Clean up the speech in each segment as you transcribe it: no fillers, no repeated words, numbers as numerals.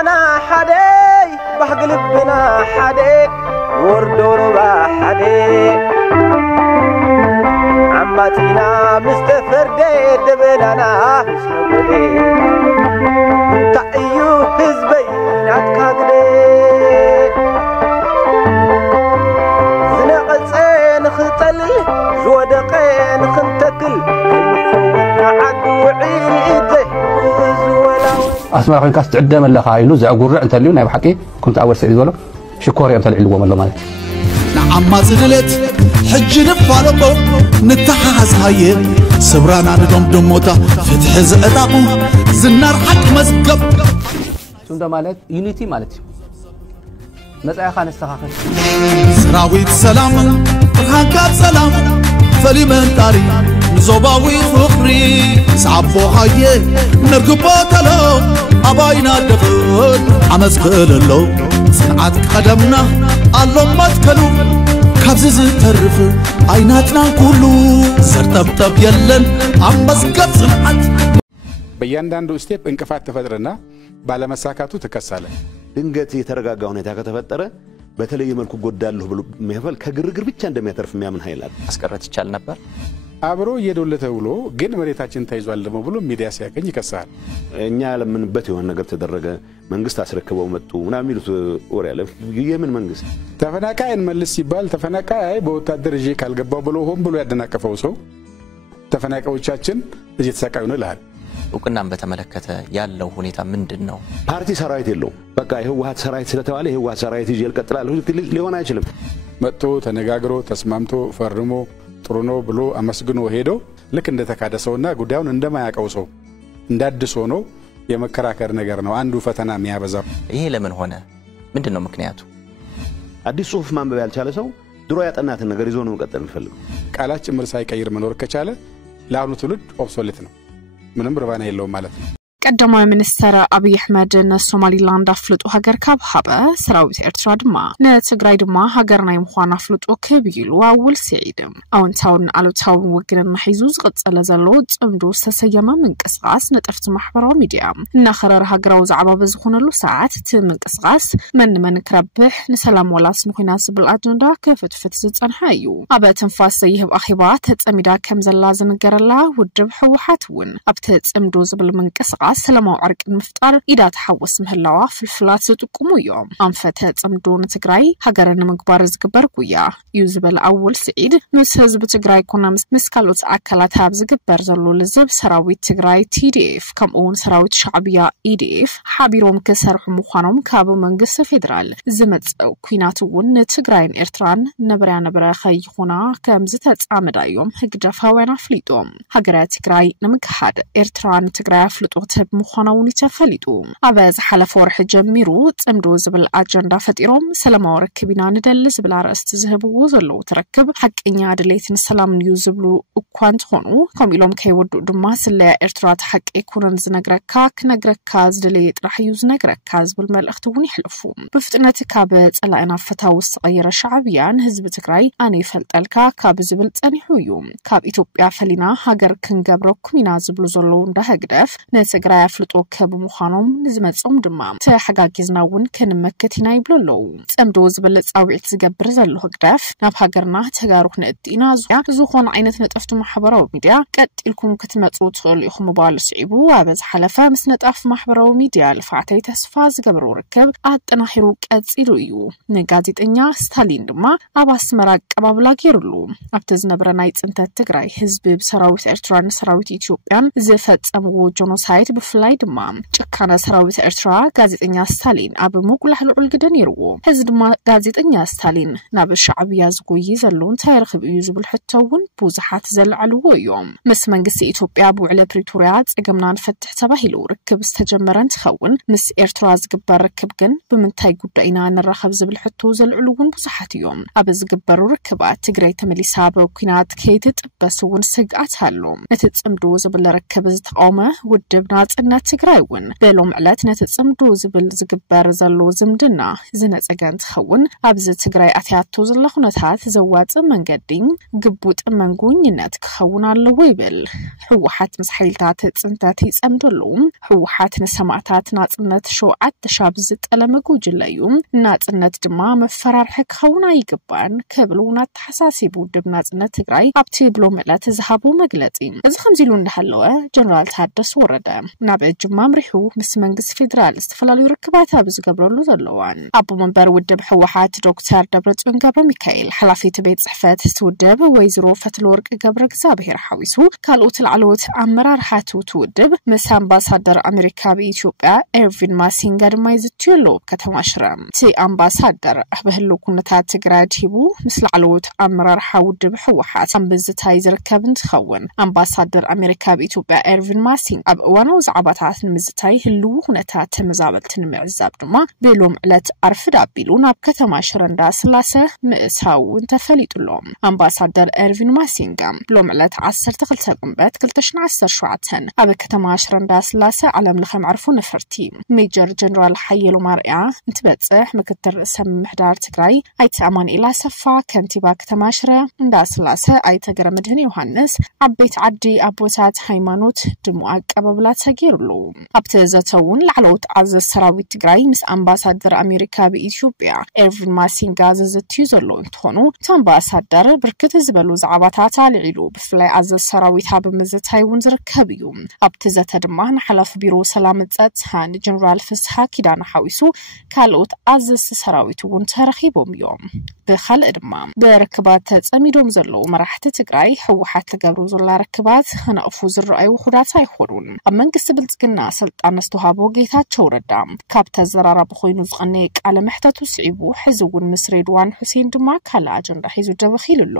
أنا حدي بحقلبنا حدي وردور بحدي عمتنا مستفردي دبلنا سنبدي تأيو حزبي نتكاقدي زنقصين خطل زودقين خنتكل عدو عيدي أسمع خلينا كاستعدام اللي خايلو زي أقول أنت اليوم نايب حكي كنت أول سعيد ولا شكوري أمثال علوم الله مالك نعم زلت حج نفعلقو نتحاز هاي سبرانا ندم دموتا فتح زقطاقو زنار حق مزقب سندا مالك يونيتي مالك مزايا خان استخاخن سراويت سلام رهانكات سلام فلي من تاري نزوباوي فخري سعبو هاي نركبات له أباينا دفن عمز كللو سنعات قدمنا اللهم متكلو كابزز ترف عيناتنا كلو زرتبتب يلن عمز كب سنعات በእያንዳንዱ ስቴፕ እንቅፋት ተፈጥረና ባለመሳካቱ ተከሳለ ድንገት የተረጋጋ ሁኔታ ከተፈጠረ በተለየ መልኩ ጎዳለሁ ብሎ የሚያፈል ከግርግር ብቻ እንደሚያተርፍ የሚያምን ኃይል አለ አስቀረት ይቻል ነበር አብሮ እየዶለተ ብሎ ግን መሬታችን ተይዟል ደሞ ብሎ ሚዲያ ሲያገኝ ይከሳል እኛ ለምንበት የሆነ ነገር ተደረገ መንግስት አስረክበው መጡ ምናምን ይሉት ወሬ አለ የምን መንግስት ተፈናቃይን መልስ ሲባል ተፈናቃይ በወታደር እጄ ካልገባው ብሎ ሆን ብሎ ያደናቀፈው ሰው ተፈናቃዮቻችን እዚህ ተሰቃዩ ነው ይላል ወቅናም በተመለከተ ያለው ሁኔታ ምንድነው ፓርቲ ሰራዊት የለው በቃ ህወሓት ሰራዊት ስለተባለ ህወሓት ሰራዊት ይዤ ልቀጥላለሁ ሊሆን አይችልም መጥቶ ተነጋግሮ ተስማምቶ ፈርሞ ጥሩ ነው ብሎ አመስግኖ ሄዶ ልክ እንደተካደሰውና ጉዳዩን እንደማያቀው ሰው እንዳድሶ ነው የመከራከር ነገር ነው አንዱ ፈተና የሚያበዛው ይሄ ለምን ሆነ ምንድነው ምክንያቱ አዲስ ጽሁፍ ማንበብ ያልቻለ ሰው ድሮ ያጠናትን ነገር ይዞ ነው መቀጠል የሚፈልገው ቃላችን ምር ሳይቀይር መኖር ከቻለ ለአሁኑ ትውልድ ኦብሶሌት ነው ምንም ርባና የለውም ማለት ነው ቀደማዊ ሚኒስተር አብይ አህመድ ነሶማሊላንድ አፍልጦ ሀገር ካብሃበ ሰራዊት ኤርትራ ድማ ነትግራይ ድማ ሀገርና ይምዃን አፍልጦ ከቢሉ አውል ሲዒድም አውንታውን አሉታውን ወግነና ሒዙ ዝቀጸለ ዘሎ ጽምዶ ዝተሰየመ ምንቅስቃስ ነጠፍት ማህበራዊ ሚዲያ እናኸረር ሀገራው ዛዕባ በዝኾነሉ ሰዓት ትምንቅስቃስ መን ክረብሕ ንሰላም ወላስ ንኹና ዝብል አጀንዳ ከፍትፍት ዝጸንሐ እዩ አበ ትንፋስ ዘይህብ አኺባ ተጸሚዳ ከም ዘላ ዝንገረላ ውድብ ሕወሓት ኣብተ ጽምዶ ዝብል ምንቅስቃስ سلامو عرق المفتار إذا تحوس مهلاوا في الفلات ستقوموا يوم أنفت تمدون تجراي هجرنا مقبار زجبر كويا يوزبل أول سعيد مس حزب تجراي كنا مسكالوت أكلات هابز جبر زلوا لزب سراوي تجراي TDF كم أون سراوي شعبية EDF حبيروم كسر حموخانهم كابو منجس فيدرال زمت أو كيناتون تجراين إرتران نبرا خيخونا كم زتت عمدا يوم هجدفها وين فليتهم هجرات تجراي نمكحد إرتران تجراي فلتوت مخانون تفليتو أباز حلف ورح جميرو تمدو زبل أجندا فتيروم سلام وركبنا ندل زبل عرس تزهبو زلو تركب حق إني عدليتن سلام نيوزبلو وكوانت خونو كم يلوم كيودو دماس اللي ارترات حق يكونن زنقركاك نقركاز دليت رح يوز نقركاز بالملأختوني حلفو بفتنة كابت ألا أنا فتاوس غير شعبيان هزب تقراي أني فلتلكا كاب زبل تانيحو كاب إتوبيا فلينا هاجر كنقبرو كمينا زبلو زلو نده قدف نتقراي فلتو كاب مخانوم نزمتهم دمام تحقاقيزناون كنمكتينا يبلولو تمدو زبلت أوعيت زقبر زلو قدف ناب هاجرنا تقاروح نقدينا زوخون عينت نتقفتو محبراو ميديا قد إلكم كتمتو تغل إخو مبالو سعيبو وابز حلفا مس نتقف محبراو ميديا لفعتي تسفا زقبرو ركب أتناحيرو كتسيلو إيو نقاديت إنيا ستالين دما أباس مراك أبابلا كيرلو أبتزنبرا نايت انت تقراي حزب بسراويت إرتران سراويت إثيوبيان زفت أمغو جونوسايد بفلاي دما ጭካነ ሰራዊት ኤርትራ ጋዜጠኛ ስታሊን ኣብ ሙቁላህ ልዑል ገደን ይርዎ ህዝብ ድማ ጋዜጠኛ ስታሊን ናብ ሻዕብያ ዝጎይ ዘሎን ታይርክብ እዩ ዝብል ሕቶውን ብዙሓት ዘለዓልዎ እዮም ምስ መንግስቲ ኢትዮጵያ ብውዕለ ፕሪቶሪያ ጽገምና ንፈትሕ ተባሂሉ ርክብ ዝተጀመረን ትኸውን ምስ ኤርትራ ዝግበር ርክብ ግን ብምንታይ ጉዳይና ንራኸብ ዝብል ሕቶ ዘለዕሉውን ብዙሓት እዮም ኣብ ዝግበሩ ርክባት ትግራይ ተመሊሳ በኩናት ከይትጥበስውን ስግኣት ኣሎ ነቲ ጽምዶ ዝብል ርክብ ዝተቃውመ ውድብ ናጽ ናጽነት ትግራይ ውን በሎም ዕለት ነተጽምዶ ዝብል ዝግበር ዘሎ ዝምድና ዝነጸገን ትኸውን ኣብዚ ትግራይ ኣትያቶ ዘሎ ኩነታት ዘዋጽ መንገዲ ግቡጥ መንጉኝነት ክኸውን ኣለዎ ይብል ህወሓት ምስ ሓይልታት ጽንተት ይጸምደሉ ህወሓት ንሰማዕታት ናጽነት ሸውዓት ተሻብ ዝጠለመ ጉጅለዩ ናጽነት ድማ መፈራርሕ ክኸውን ይግባን ከብሉና ተሐሳሲቡ ውድብ ናጽነት ትግራይ ኣብቲ ብሎም ዕለት ዝሃቡ መግለጺ እዚ ከምዚሉ እንዳሃለወ ጀነራል ታደሰ ወረደ ናብ ጅማ ምሪሑ ምስ መንግስት ፌደራል ዝተፈላልዩ ርክባት ኣብ ዝገብረሉ ዘለዋን አቦ መንበር ውድብ ህወሓት ዶክተር ደብረጽዮን ገብረ ሚካኤል ሓላፊት ቤት ጽሕፈት ዝተውድብ ወይዝሮ ፈትለወርቅ ገብረ እግዚአብሔር ሓዊሱ ካልኦት ልዓሎት ኣመራርሓቱ ትውድብ ምስ ኣምባሳደር ኣሜሪካ በኢትዮጵያ ኤርቪን ማሲንጋ ድማ ይዝትየሉ ከተማ ሽረ እቲ ኣምባሳደር በህሉ ኩነታት ትግራይ ሂቡ ምስ ልዓሎት ኣመራርሓ ውድብ ህወሓት ኣምብዝታይ ዝርከብ እንትኸውን ኣምባሳደር ኣሜሪካ በኢትዮጵያ ኤርቪን ማሲንጋ ኣብ እዋናዊ ዛዕባታት ንምዝታይ ህልው ኩነታት ተመዛበልቲ ንምዕዛብ ድማ በሎም ዕለት ኣርፍድ ኣቢሉ ናብ ከተማ ሽረንዳ ስላሰ ምእሳው እንተፈሊጡሎም ኣምባሳደር ኤርቪን ማሲንጋ በሎም ዕለት 12 ጉንበት 2017 ኣብ ከተማ ሽረንዳ ስላሰ ዓለም ለኸ መዕርፎ ነፈርቲ ሜጀር ጀነራል ሓየሎ ማርያ እንትበጽሕ ምክትል ርእሰ ምሕዳር ትግራይ ኣይተ ኣማኑኤል ኣሰፋ ከንቲባ ከተማ ሽረ እንዳ ስላሰ ኣይተ ገረመድህን ዮሐንስ ዓበይት ዓዲ ኣቦታት ሃይማኖት ድሙ ኣቀባብላ ተገይሩሉ ኣብቲ ዘተውን ላዕለውት ኣዘ ሰራዊት ትግራይ ምስ ኣምባሳደር ኣሜሪካ በኢትዮጵያ ኤርቪን ማሲንጋ ዝዝትዩ ዘሎ እንትኾኑ ኣምባሳደር ብርክት ዝበሉ ዛዕባታት አልዒሉ ብፍላይ ኣዘ ሰራዊት ኣብ ምዝታይ ውን ዝርከብ እዩ ኣብቲ ዘተ ድማ ንሓላፍ ቢሮ ሰላም ጸጥታን ጀነራል ፍስሓ ኪዳነ ሓዊሱ ካልኦት ኣዘ ሰራዊት ውን ተረኺቦም እዮም ብኻልእ ድማ በርክባት ተጸሚዶም ዘለው መራሕቲ ትግራይ ህወሓት ዝገብሩ ዘላ ርክባት ህነቕፉ ዝረኣዩ ውሑዳት ኣይኾኑን ኣብ መንግስቲ ብልጽግና ስልጣን ዝተዋሃቦ ጌታቸው ረዳ ካብ ተዘራራቢ ኮይኑ ዝቐነ ቃለ መሕተቱ ስዒቡ ሕዝውን ምስ ሬድዋን ሁሴን ድማ ካለ ኣጀንዳ ሒዙ ደበኺሉሎ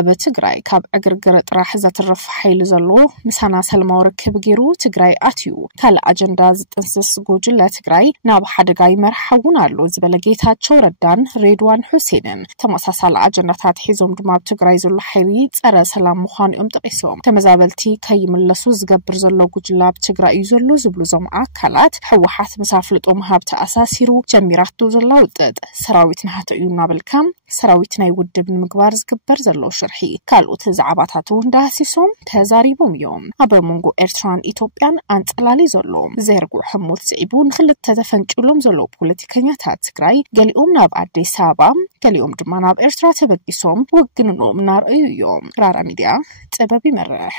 ኣብ ትግራይ ካብ እግርግር ጥራሕ ዘትረፍ ሓይሊ ዘሎ ምሳና ሰላማዊ ርክብ ገይሩ ትግራይ ኣትዩ ካለ ኣጀንዳ ዝጥንስስ ጉጅለ ትግራይ ናብ ሓደጋ ይመርሐውን ኣሎ ዝበለ ጌታቸው ረዳን ሬድዋን ሁሴንን ተመሳሳሊ ኣጀንዳታት ሒዞም ድማ ኣብ ትግራይ ዘሎ ሓይሊ ጸረ ሰላም ምዃኖም ጠቂሶም ተመዛበልቲ ከይምለሱ ዝገብር ዘሎ ጉጅለ ኣብ ትግራይ እዩ ዘሎ ዝብሉ ዞም ኣካላት ህወሓት መሳፍልጦም ሃብቲ ኣሳሲሩ ጀሚራቱ ዘላ ውጥጥ ሰራዊት ናሃተዩ ናበልካም ሰራዊት ናይ ውድብ ንምግባር ዝግበር ዘሎ ሽርሒ ካልኦት ዛዕባታት እንዳሲሶም ተዛሪቦም እዮም ኣብ መንጎ ኤርትራን ኢትዮጵያን አንጸላሊ ዘሎ ዘርጉ ሕሙት ጽዒቡ ንኽልተ ተፈንጭሎም ዘሎ ፖለቲከኛታት ትግራይ ገሊኦም ናብ አዲስ አበባ ገሊኦም ድማ ናብ ኤርትራ ተበጊሶም ወግንኖም ናርአዩ እዮም ራራ ሚድያ ጥበብ ይመርሕ